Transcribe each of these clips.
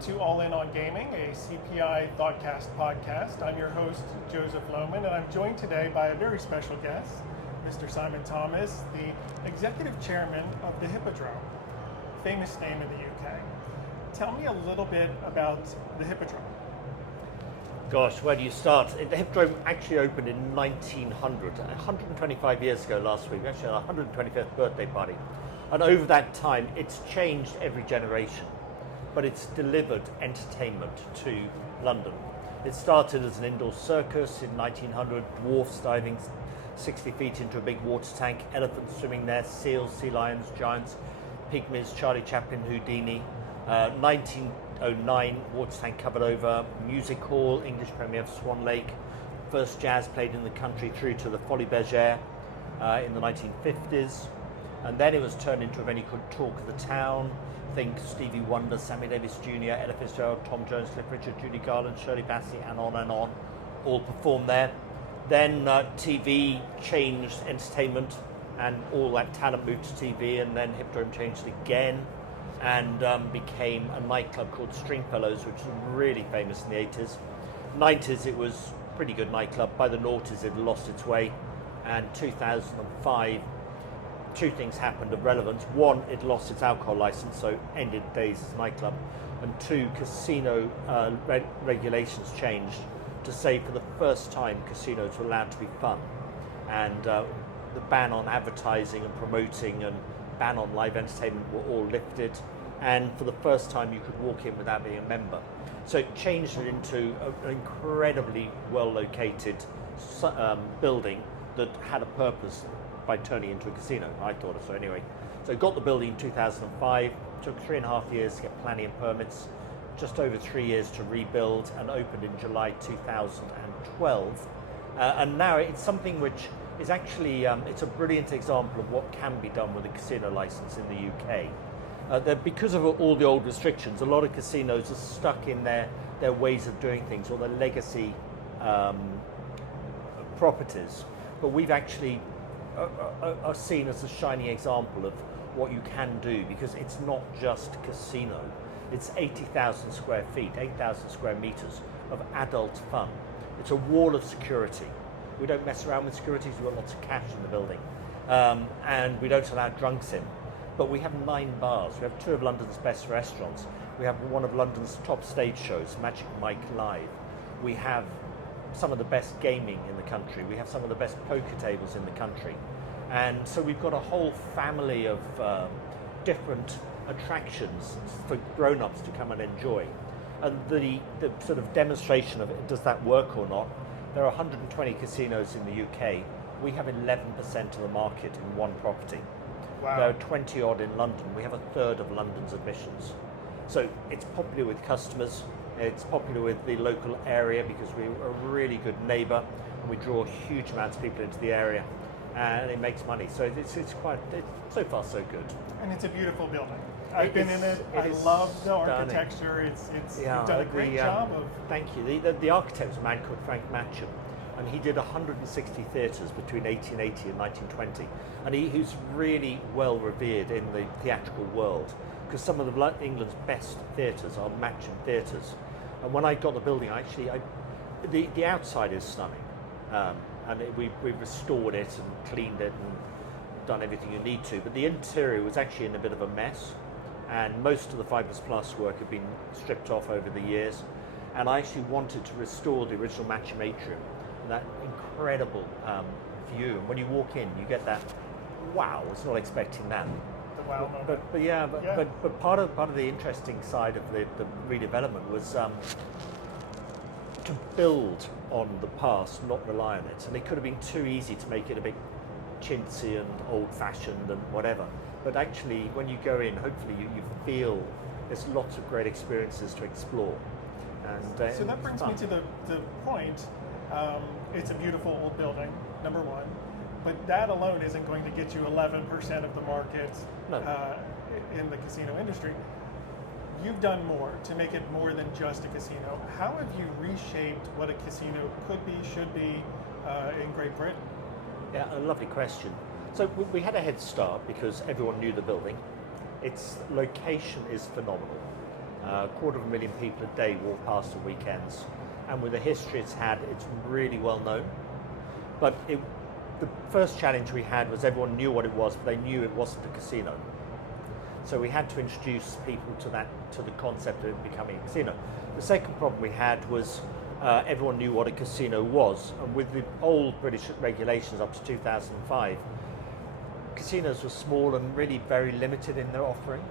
to All In on Gaming, a CPI Thoughtcast podcast. I'm your host, Joseph Lohmann, and I'm joined today by a very special guest, Mr. Simon Thomas, the Executive Chairman of the Hippodrome, famous name in the UK. Tell me a little bit about the Hippodrome. Gosh, where do you start? The Hippodrome actually opened in 1900, 125 years ago last week. We actually had our 125th birthday party. And over that time, it's changed every generation, but it's delivered entertainment to London. It started as an indoor circus in 1900, dwarfs diving 60 feet into a big water tank, elephants swimming there, seals, sea lions, giants, pygmies, Charlie Chaplin, Houdini. 1909, water tank covered over, music hall, English premiere of Swan Lake, first jazz played in the country through to the Folies Bergère in the 1950s. And then it was turned into a venue called Talk of the Town. Think Stevie Wonder, Sammy Davis Jr., Ella Fitzgerald, Tom Jones, Cliff Richard, Judy Garland, Shirley Bassey, and on, all performed there. Then TV changed entertainment, and all that talent moved to TV, and then Hippodrome changed again, and became a nightclub called Stringfellows, which was really famous in the 80s. 90s, it was a pretty good nightclub. By the noughties, it lost its way, and 2005, two things happened of relevance. One, it lost its alcohol license, so ended days as a nightclub. And two, casino regulations changed to say for the first time casinos were allowed to be fun. And the ban on advertising and promoting and ban on live entertainment were all lifted. And for the first time you could walk in without being a member. So it changed it into an incredibly well-located building that had a purpose by turning into a casino. I thought so anyway. So got the building in 2005, took 3.5 years to get planning and permits, just over 3 years to rebuild, and opened in July 2012. And now it's something which is actually, it's a brilliant example of what can be done with a casino license in the UK. Because of all the old restrictions, a lot of casinos are stuck in their ways of doing things, or their legacy properties. But we've actually are seen as a shining example of what you can do, because it's not just casino. It's 80,000 square feet, 8,000 square meters of adult fun. It's a wall of security. We don't mess around with security, we've got lots of cash in the building. And we don't allow drunks in. But we have 9 bars. We have 2 of London's best restaurants. We have one of London's top stage shows, Magic Mike Live. We have some of the best gaming in the country. We have some of the best poker tables in the country. And so we've got a whole family of different attractions for grown-ups to come and enjoy. And the sort of demonstration of it, does that work or not? There are 120 casinos in the UK. We have 11% of the market in one property. Wow. There are 20 odd in London. We have 1/3 of London's admissions. So it's popular with customers. It's popular with the local area because we're a really good neighbour and we draw huge amounts of people into the area, and it makes money. So it's so far so good. And it's a beautiful building. I've been in it. I love the architecture. You've done a great job of. Thank you. The architect was a man called Frank Matcham, and he did 160 theatres between 1880 and 1920, and he's really well revered in the theatrical world, because some of England's best theatres are Matcham theatres. And when I got the building, the outside is stunning, and we've restored it and cleaned it and done everything you need to, but the interior was actually in a bit of a mess, and most of the Fibers Plus work had been stripped off over the years, and I actually wanted to restore the original Matcham atrium, and that incredible view, and when you walk in you get that, wow, I was not expecting that. The wow moment. But part of the interesting side of the redevelopment was to build on the past, not rely on it. And it could have been too easy to make it a bit chintzy and old-fashioned and whatever. But actually, when you go in, hopefully you feel there's lots of great experiences to explore. And so that brings me to the point. It's a beautiful old building, number one. But that alone isn't going to get you 11% of the market in the casino industry. You've done more to make it more than just a casino. How have you reshaped what a casino could be, should be in Great Britain? Yeah, a lovely question. So we had a head start because everyone knew the building. Its location is phenomenal. 250,000 people a day walk past on weekends. And with the history it's had, it's really well known. But the first challenge we had was everyone knew what it was, but they knew it wasn't a casino. So we had to introduce people to the concept of it becoming a casino. The second problem we had was everyone knew what a casino was, and with the old British regulations up to 2005, casinos were small and really very limited in their offering.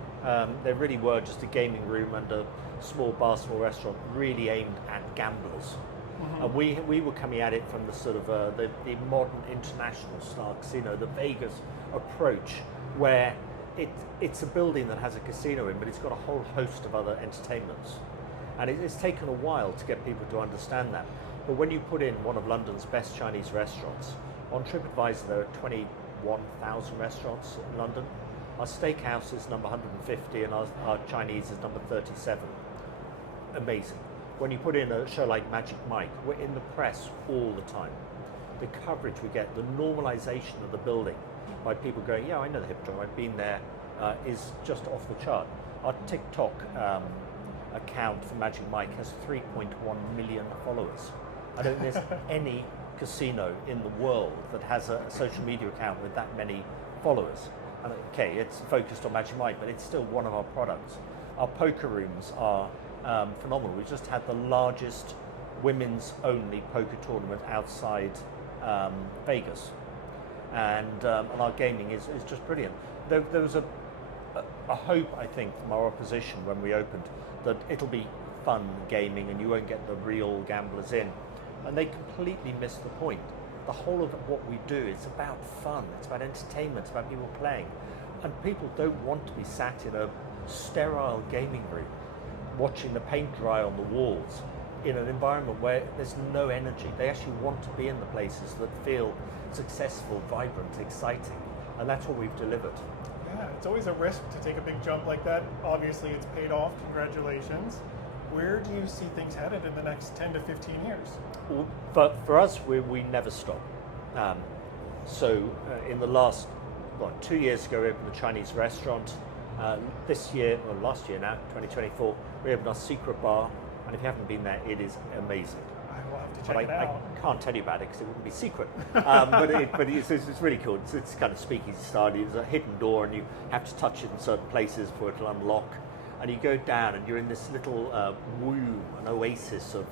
They really were just a gaming room and a small bar, small restaurant, really aimed at gamblers. Mm-hmm. And we were coming at it from the sort of the modern international style casino, the Vegas approach, where it's a building that has a casino in, but it's got a whole host of other entertainments. And it's taken a while to get people to understand that. But when you put in one of London's best Chinese restaurants, on TripAdvisor there are 21,000 restaurants in London. Our steakhouse is number 150 and our Chinese is number 37. Amazing. When you put in a show like Magic Mike, we're in the press all the time. The coverage we get, the normalization of the building by people going, yeah, I know the Hippodrome, I've been there, is just off the chart. Our TikTok account for Magic Mike has 3.1 million followers. I don't think there's any casino in the world that has a social media account with that many followers. And okay, it's focused on Magic Mike, but it's still one of our products. Our poker rooms are phenomenal. We just had the largest women's only poker tournament outside Vegas. And our gaming is just brilliant. There was a hope, I think, from our opposition when we opened that it'll be fun gaming and you won't get the real gamblers in. And they completely missed the point. The whole of what we do is about fun, it's about entertainment, it's about people playing. And people don't want to be sat in a sterile gaming room, watching the paint dry on the walls, in an environment where there's no energy. They actually want to be in the places that feel successful, vibrant, exciting. And that's what we've delivered. Yeah, it's always a risk to take a big jump like that. Obviously, it's paid off. Congratulations. Where do you see things headed in the next 10 to 15 years? Well, for us, we never stop. In the last, 2 years ago, we opened the Chinese restaurant. This year, or last year now, 2024, we opened our secret bar. And if you haven't been there, it is amazing. I will have to check it out. I can't tell you about it because it wouldn't be secret. But it's really cool. It's kind of speakeasy style. There's a hidden door and you have to touch it in certain places for it to unlock. And you go down and you're in this little womb, an oasis of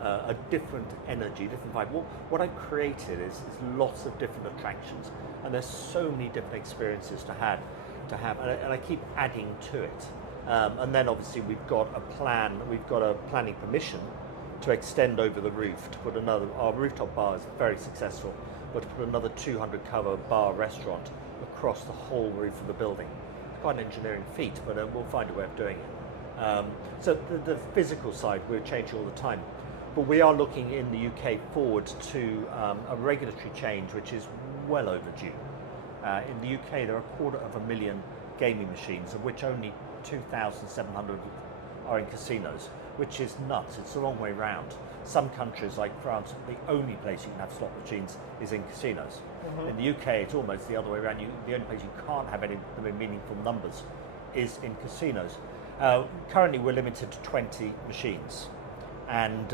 a different energy, different vibe. What I've created is lots of different attractions. And there's so many different experiences to have. And I keep adding to it. And then obviously we've got a planning permission to extend over the roof, to put our rooftop bar is very successful, but to put another 200 cover bar restaurant across the whole roof of the building. It's quite an engineering feat, but we'll find a way of doing it. So the physical side, we're changing all the time. But we are looking in the UK forward to a regulatory change, which is well overdue. In the UK, there are 250,000 gaming machines, of which only 2,700 are in casinos, which is nuts. It's the wrong way round. Some countries like France, the only place you can have slot machines is in casinos. Mm-hmm. In the UK, it's almost the other way around. The only place you can't have any meaningful numbers is in casinos. Currently, we're limited to 20 machines, and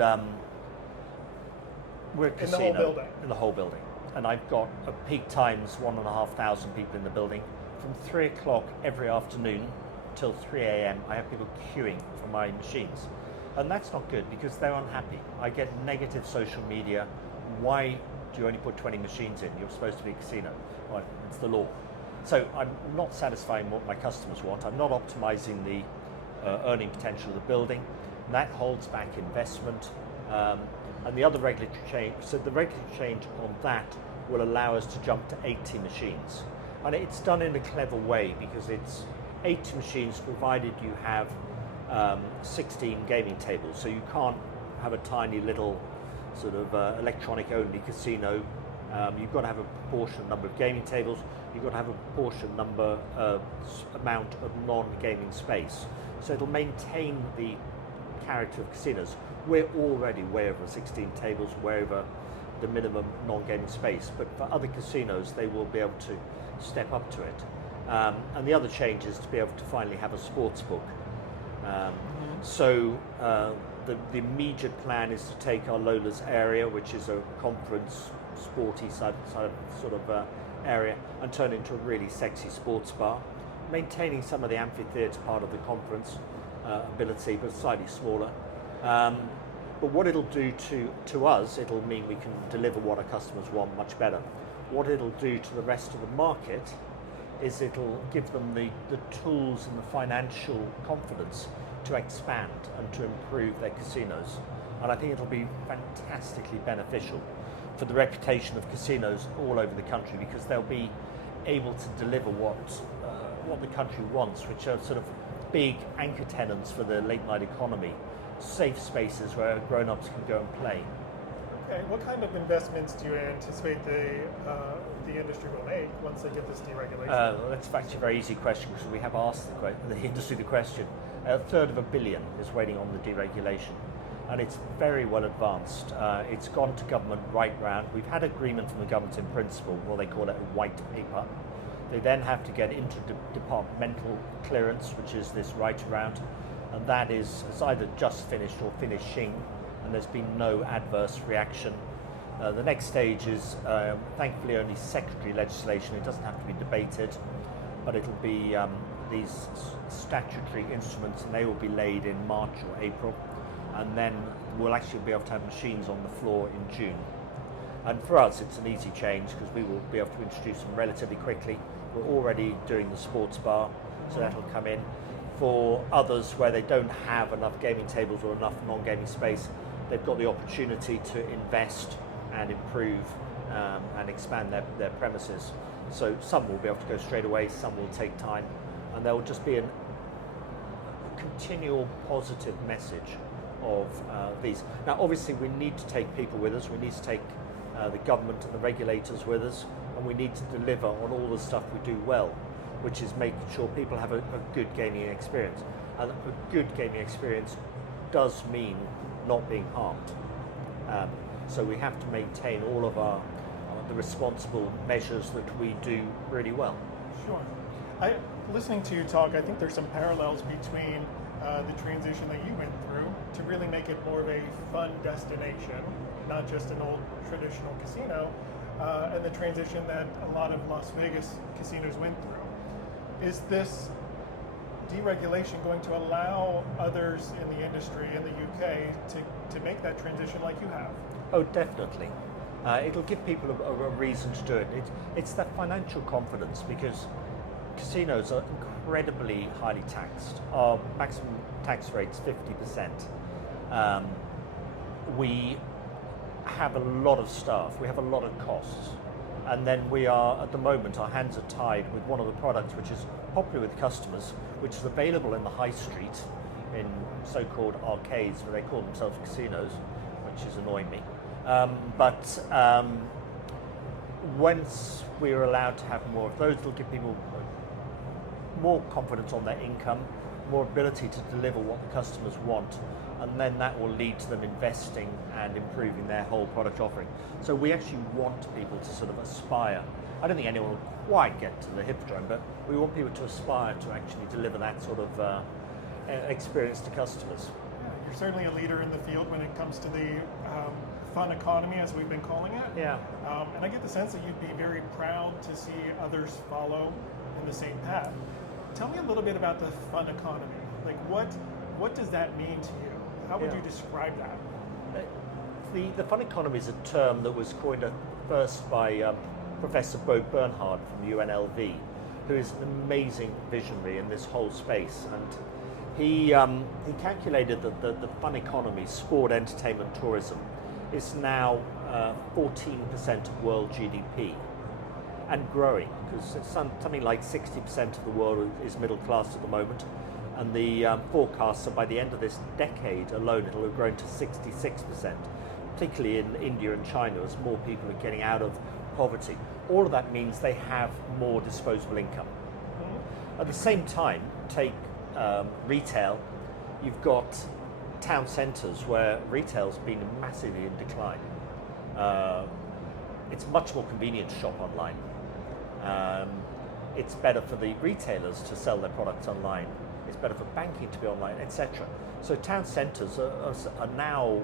we're a casino in the whole building. In the whole building. And I've got at peak times 1,500 people in the building. From 3 o'clock every afternoon till 3 a.m. I have people queuing for my machines. And that's not good because they're unhappy. I get negative social media. Why do you only put 20 machines in? You're supposed to be a casino. Well, it's the law. So I'm not satisfying what my customers want. I'm not optimizing the earning potential of the building. And that holds back investment. And the other regulatory change, so the regulatory change on that will allow us to jump to 80 machines. And it's done in a clever way because it's 80 machines provided you have 16 gaming tables. So you can't have a tiny little sort of electronic only casino. You've got to have a proportionate number of gaming tables. You've got to have a proportionate amount of non-gaming space. So it'll maintain the character of casinos. We're already way over 16 tables, way over the minimum non-gaming space. But for other casinos, they will be able to step up to it. And the other change is to be able to finally have a sports book. So the immediate plan is to take our Lola's area, which is a conference, sporty sort of area, and turn it into a really sexy sports bar, maintaining some of the amphitheatre part of the conference ability, but slightly smaller. But what it'll do to us, it'll mean we can deliver what our customers want much better. What it'll do to the rest of the market is it'll give them the tools and the financial confidence to expand and to improve their casinos. And I think it'll be fantastically beneficial for the reputation of casinos all over the country, because they'll be able to deliver what the country wants, which are sort of big anchor tenants for the late night economy, safe spaces where grown-ups can go and play. Okay, what kind of investments do you anticipate the industry will make once they get this deregulation? That's actually a very easy question, because we have asked the industry the question. A third of $1 billion is waiting on the deregulation, and it's very well advanced. It's gone to government right round. We've had agreement from the government in principle, or they call it a white paper. They then have to get into departmental clearance, which is this right around, and that is either just finished or finishing, and there's been no adverse reaction. The next stage is thankfully only secondary legislation. It doesn't have to be debated, but it'll be these statutory instruments, and they will be laid in March or April, and then we'll actually be able to have machines on the floor in June. And for us, it's an easy change, because we will be able to introduce them relatively quickly. We're already doing the sports bar, so that'll come in. For others where they don't have enough gaming tables or enough non-gaming space, they've got the opportunity to invest and improve and expand their premises. So some will be able to go straight away, some will take time, and there will just be a continual positive message of these. Now, obviously, we need to take people with us. We need to take the government and the regulators with us, and we need to deliver on all the stuff we do well, which is making sure people have a good gaming experience. And a good gaming experience does mean not being harmed. So we have to maintain all of the responsible measures that we do really well. Sure. Listening to you talk, I think there's some parallels between the transition that you went through to really make it more of a fun destination, not just an old traditional casino, and the transition that a lot of Las Vegas casinos went through. Is this deregulation going to allow others in the industry in the UK to make that transition like you have? Oh, definitely. It'll give people a reason to do it. It's that financial confidence, because casinos are incredibly highly taxed. Our maximum tax rate's 50%. We have a lot of staff, we have a lot of costs, and then we are, at the moment, our hands are tied with one of the products which is popular with customers, which is available in the high street in so-called arcades, where they call themselves casinos, which is annoying me. But once we're allowed to have more of those, it'll give people more confidence on their income, more ability to deliver what the customers want, and then that will lead to them investing and improving their whole product offering. So we actually want people to sort of aspire. I don't think anyone will quite get to the Hippodrome, but we want people to aspire to actually deliver that sort of experience to customers. Yeah, you're certainly a leader in the field when it comes to the fun economy, as we've been calling it. Yeah. And I get the sense that you'd be very proud to see others follow in the same path. Tell me a little bit about the fun economy. Like, what does that mean to you? How would you describe that? The fun economy is a term that was coined first by Professor Bo Bernhard from UNLV, who is an amazing visionary in this whole space. And he calculated that the fun economy, sport, entertainment, tourism, is now 14% of world GDP, and growing, because it's something like 60% of the world is middle class at the moment, and the forecasts are by the end of this decade alone it'll have grown to 66%, particularly in India and China, as more people are getting out of poverty. All of that means they have more disposable income. At the same time, take retail. You've got town centres where retail's been massively in decline. It's much more convenient to shop online. It's better for the retailers to sell their products online. It's better for banking to be online, etc. So town centres are now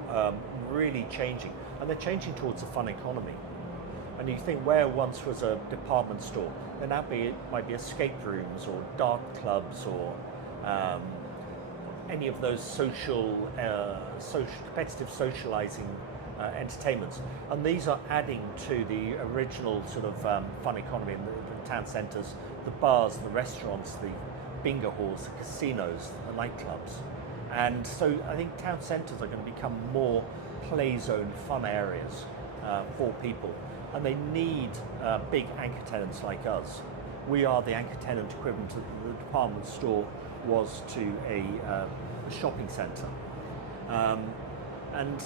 really changing, and they're changing towards a fun economy. And you think where once was a department store, there now might be escape rooms or dart clubs or any of those competitive socialising entertainments. And these are adding to the original sort of fun economy in the town centres, the bars, the restaurants, the bingo halls, the casinos, the nightclubs. And so I think town centres are going to become more play zone fun areas for people. And they need big anchor tenants like us. We are the anchor tenant equivalent to the department store was to a shopping centre. And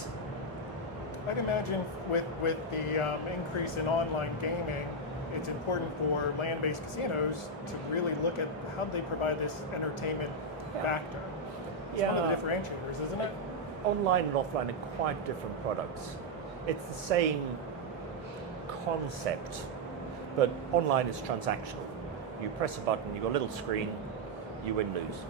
I'd imagine with the increase in online gaming, it's important for land-based casinos to really look at how they provide this entertainment factor. It's one of the differentiators, isn't it? Online and offline are quite different products. It's the same concept, but online is transactional. You press a button, you've got a little screen, you win, lose.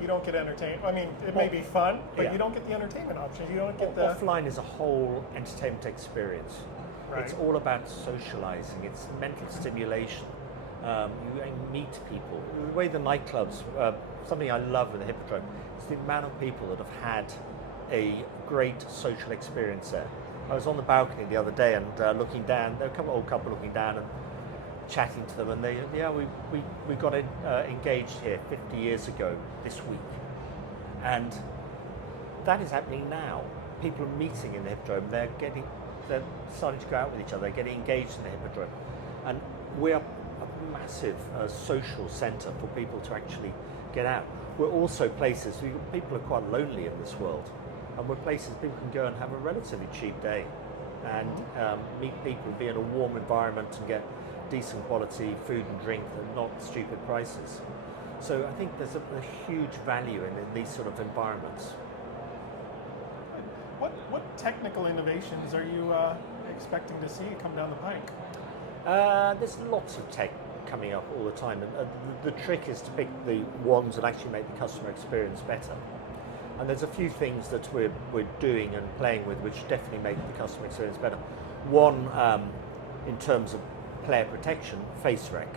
You don't get entertained. I mean, it may be fun, but you don't get the entertainment options. You don't get the... Offline is a whole entertainment experience. Right. It's all about socializing. It's mental stimulation. You meet people. The way the nightclubs, something I love with the Hippodrome, is the amount of people that have had a great social experience there. I was on the balcony the other day and looking down. There were a old couple looking down and chatting to them, and we got engaged here 50 years ago this week, and that is happening now. People are meeting in the Hippodrome. They're starting to go out with each other. They're getting engaged in the Hippodrome, and we are a massive social centre for people to actually get out. We're also places people are quite lonely in this world. And we're places people can go and have a relatively cheap day and meet people, be in a warm environment and get decent quality food and drink at not stupid prices. So I think there's a huge value in these sort of environments. What technical innovations are you expecting to see come down the pike? There's lots of tech coming up all the time, and the trick is to pick the ones that actually make the customer experience better. And there's a few things that we're doing and playing with which definitely make the customer experience better. One, in terms of player protection, face rec.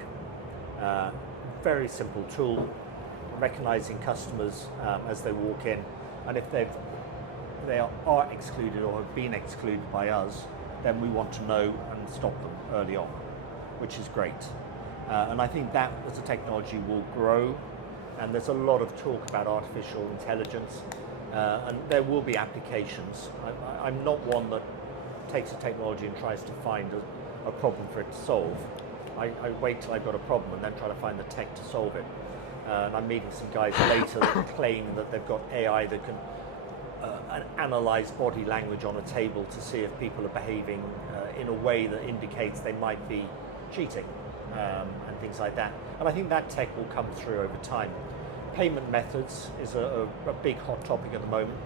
Very simple tool, recognizing customers as they walk in, and if they are excluded or have been excluded by us, then we want to know and stop them early on, which is great. And I think that as a technology will grow. And there's a lot of talk about artificial intelligence, and there will be applications. I'm not one that takes a technology and tries to find a problem for it to solve. I wait till I've got a problem and then try to find the tech to solve it. And I'm meeting some guys later that claim that they've got AI that can analyze body language on a table to see if people are behaving in a way that indicates they might be cheating. And things like that. And I think that tech will come through over time. Payment methods is a big hot topic at the moment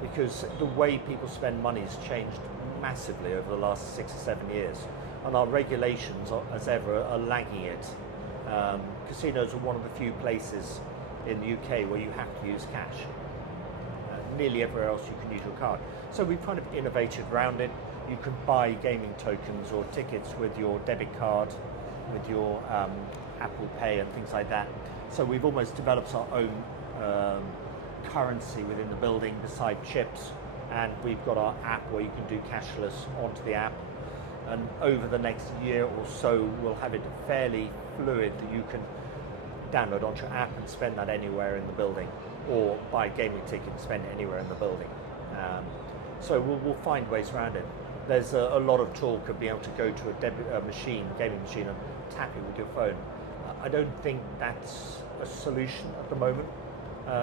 because the way people spend money has changed massively over the last 6 or 7 years. And our regulations, as ever, are lagging it. Casinos are one of the few places in the UK where you have to use cash. Nearly everywhere else you can use your card. So we've kind of innovated around it. You can buy gaming tokens or tickets with your debit card, with your Apple Pay and things like that. So we've almost developed our own currency within the building beside chips, and we've got our app where you can do cashless onto the app. And over the next year or so, we'll have it fairly fluid that you can download onto your app and spend that anywhere in the building, or buy a gaming ticket and spend it anywhere in the building. So we'll find ways around it. There's a lot of talk of being able to go to a gaming machine, and tap it with your phone. I don't think that's a solution at the moment.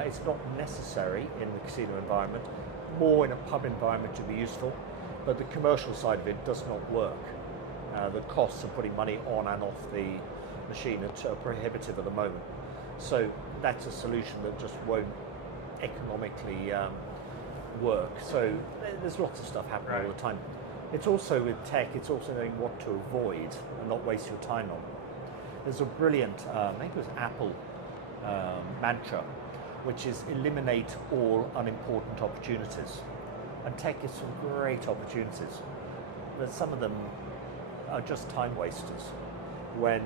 It's not necessary in the casino environment. More in a pub environment to be useful, but the commercial side of it does not work. The costs of putting money on and off the machine are prohibitive at the moment. So that's a solution that just won't economically work. So there's lots of stuff happening all the time. It's also with tech, it's also knowing what to avoid and not waste your time on. There's a brilliant, I think it was Apple, mantra, which is eliminate all unimportant opportunities. And tech is some great opportunities, but some of them are just time wasters. When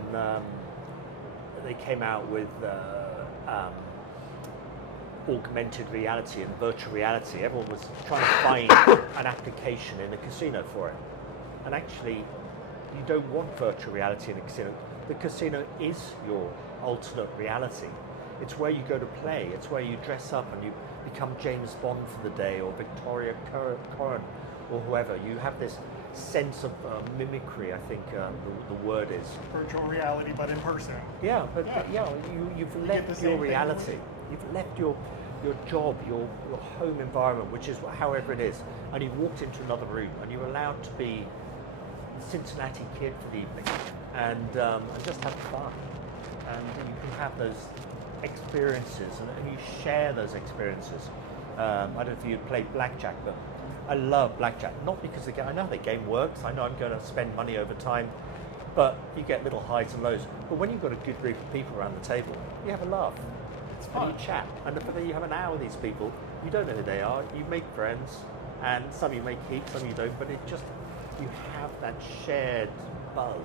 they came out with augmented reality and virtual reality, everyone was trying to find an application in a casino for it. And actually, you don't want virtual reality in a casino. The casino is your alternate reality. It's where you go to play. It's where you dress up and you become James Bond for the day, or Victoria Coren, or whoever. You have this sense of mimicry, I think the word is. Virtual reality, but in person. Yeah, but you've left your reality. You've left your job, your home environment, which is however it is, and you've walked into another room, and you're allowed to be the Cincinnati kid for the evening, and just have fun. And you can have those experiences, and you share those experiences. I don't know if you'd play blackjack, but I love blackjack, not because I know the game works, I know I'm going to spend money over time, but you get little highs and lows. But when you've got a good group of people around the table, you have a laugh. It's fun. And you chat, and then you have an hour with these people, you don't know who they are, you make friends, and some you make heaps, some you don't, but it just, you have that shared buzz.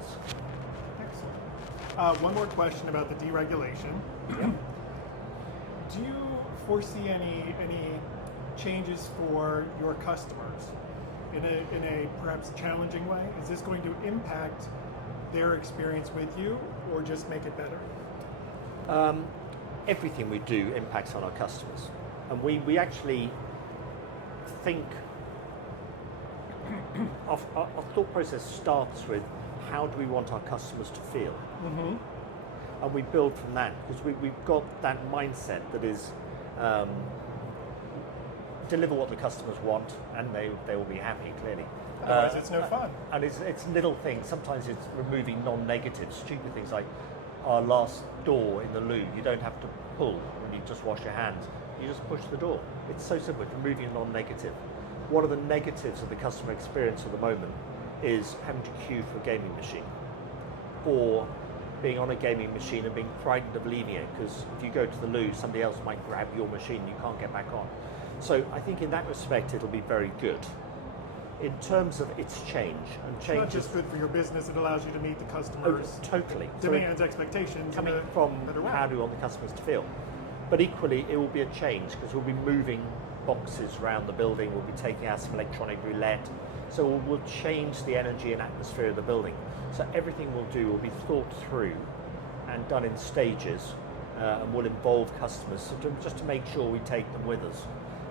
Excellent. One more question about the deregulation. Yep. Do you foresee any changes for your customers in a perhaps challenging way? Is this going to impact their experience with you, or just make it better? Everything we do impacts on our customers, and we actually think our thought process starts with how do we want our customers to feel, and we build from that, because we've got that mindset that is deliver what the customers want, and they will be happy, clearly. Otherwise it's no fun. And it's little things. Sometimes it's removing non-negative, stupid things like our last door in the loo. You don't have to pull when you just wash your hands. You just push the door. It's so simple. It's removing a non-negative. One of the negatives of the customer experience at the moment is having to queue for a gaming machine, or being on a gaming machine and being frightened of leaving it, because if you go to the loo, somebody else might grab your machine and you can't get back on. So I think in that respect it'll be very good. In terms of its change, and change it's not just good for your business, it allows you to meet the customers' totally demands, expectations, coming in a from better way. how do we want the customers to feel. But equally it will be a change, because we'll be moving boxes around the building, we'll be taking out some electronic roulette, so we'll change the energy and atmosphere of the building. So everything we'll do will be thought through and done in stages, and will involve customers, so just to make sure we take them with us.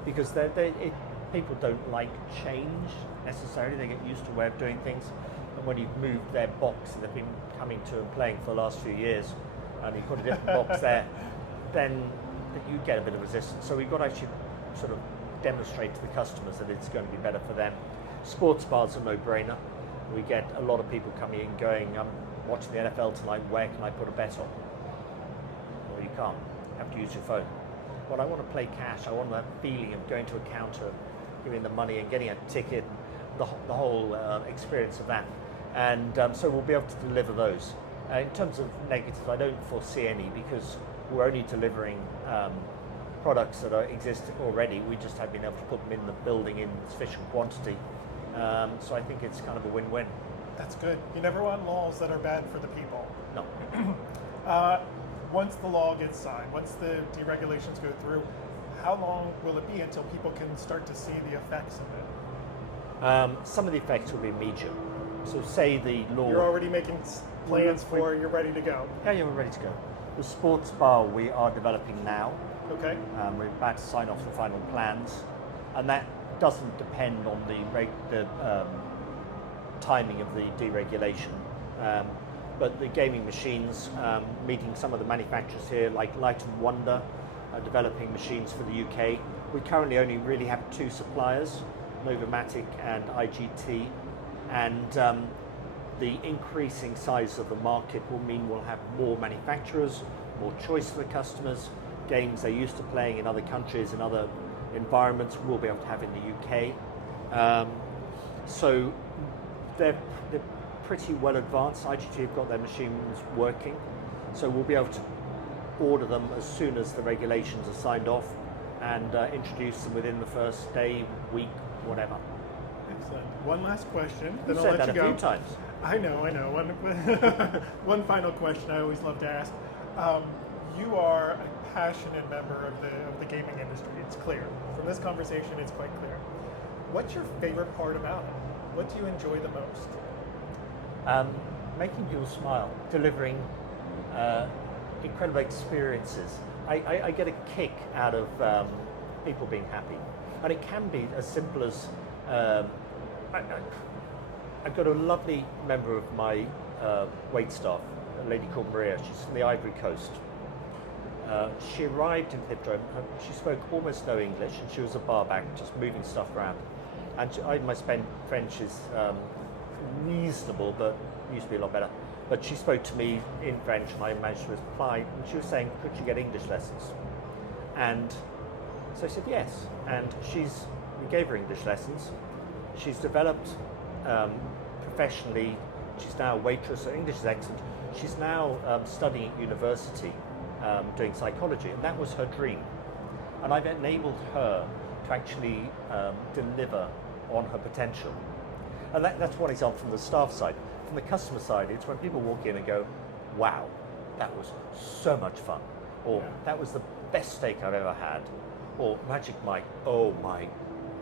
Because people don't like change necessarily, they get used to a way of doing things, and when you've moved their box that they've been coming to and playing for the last few years, and you put a different box there, then you get a bit of resistance. So we've got to actually sort of demonstrate to the customers that it's going to be better for them. Sports bars are no-brainer. We get a lot of people coming in going, I'm watching the NFL tonight, where can I put a bet on? Well, you can't. You have to use your phone. Well, I want to play cash. I want that feeling of going to a counter, giving the money and getting a ticket, the whole experience of that. And so we'll be able to deliver those. In terms of negatives, I don't foresee any, because we're only delivering products that exist already. We just have been able to put them in the building in sufficient quantity. So I think it's kind of a win-win. That's good. You never want laws that are bad for the people. No. Once the law gets signed, once the deregulations go through, how long will it be until people can start to see the effects of it? Some of the effects will be immediate. So say the law... You're already making plans for, you're ready to go. Yeah, we're ready to go. The sports bar we are developing now. Okay. We're about to sign off the final plans, and that doesn't depend on the timing of the deregulation. But the gaming machines, meeting some of the manufacturers here, like Light & Wonder, are developing machines for the UK. We currently only really have two suppliers, Novomatic and IGT, and the increasing size of the market will mean we'll have more manufacturers, more choice for the customers. Games they're used to playing in other countries and other environments we'll be able to have in the UK. So they're pretty well advanced. IGT have got their machines working, so we'll be able to order them as soon as the regulations are signed off, and introduce them within the first day, week, whatever. Excellent. One last question, then You I'll said let that you a go. few times. I know. One final question I always love to ask. You are a passionate member of the gaming industry. It's clear. From this conversation, it's quite clear. What's your favorite part about it? What do you enjoy the most? Making people smile, delivering incredible experiences. I get a kick out of people being happy. And it can be as simple as I've got a lovely member of my wait staff, a lady called Maria. She's from the Ivory Coast. She arrived in Hippodrome. She spoke almost no English, and she was a barback, just moving stuff around. And my French is reasonable, but used to be a lot better. But she spoke to me in French, and I managed to reply. And she was saying, "Could you get English lessons?" And so I said yes. And we gave her English lessons. She's developed professionally. She's now a waitress. Her English is excellent. She's now studying at university, doing psychology, and that was her dream. And I've enabled her to actually deliver on her potential. And that's one example from the staff side. From the customer side, it's when people walk in and go, "Wow, that was so much fun," or "That was the best steak I've ever had," or "Magic Mike, oh my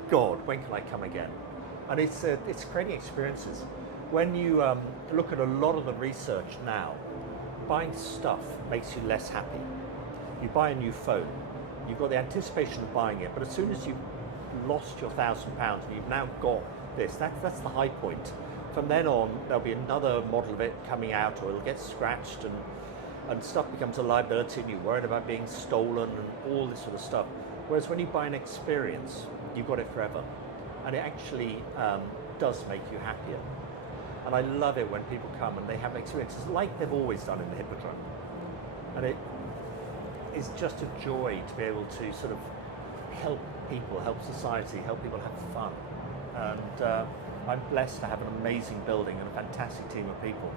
God, when can I come again?" And it's creating experiences. When you look at a lot of the research now, buying stuff makes you less happy. You buy a new phone, you've got the anticipation of buying it, but as soon as you've lost your £1,000 and you've now got this, that's the high point. From then on, there'll be another model of it coming out, or it'll get scratched, and stuff becomes a liability, and you're worried about being stolen and all this sort of stuff. Whereas when you buy an experience, you've got it forever. And it actually does make you happier. And I love it when people come and they have experiences like they've always done in the Hippodrome. And it is just a joy to be able to sort of help people, help society, help people have fun. And I'm blessed to have an amazing building and a fantastic team of people.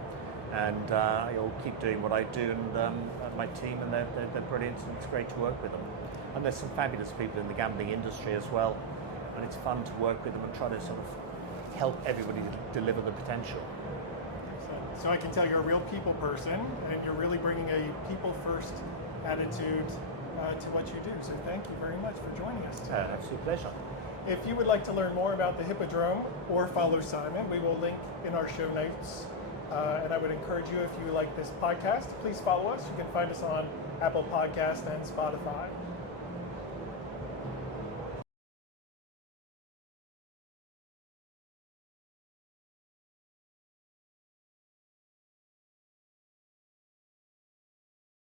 And I'll keep doing what I do, and my team, and they're brilliant, and it's great to work with them. And there's some fabulous people in the gambling industry as well. And it's fun to work with them and try to sort of help everybody to deliver the potential. So I can tell you're a real people person, and you're really bringing a people-first attitude to what you do. So thank you very much for joining us today. Absolute pleasure. If you would like to learn more about the Hippodrome or follow Simon, we will link in our show notes. And I would encourage you, if you like this podcast, please follow us. You can find us on Apple Podcasts and Spotify.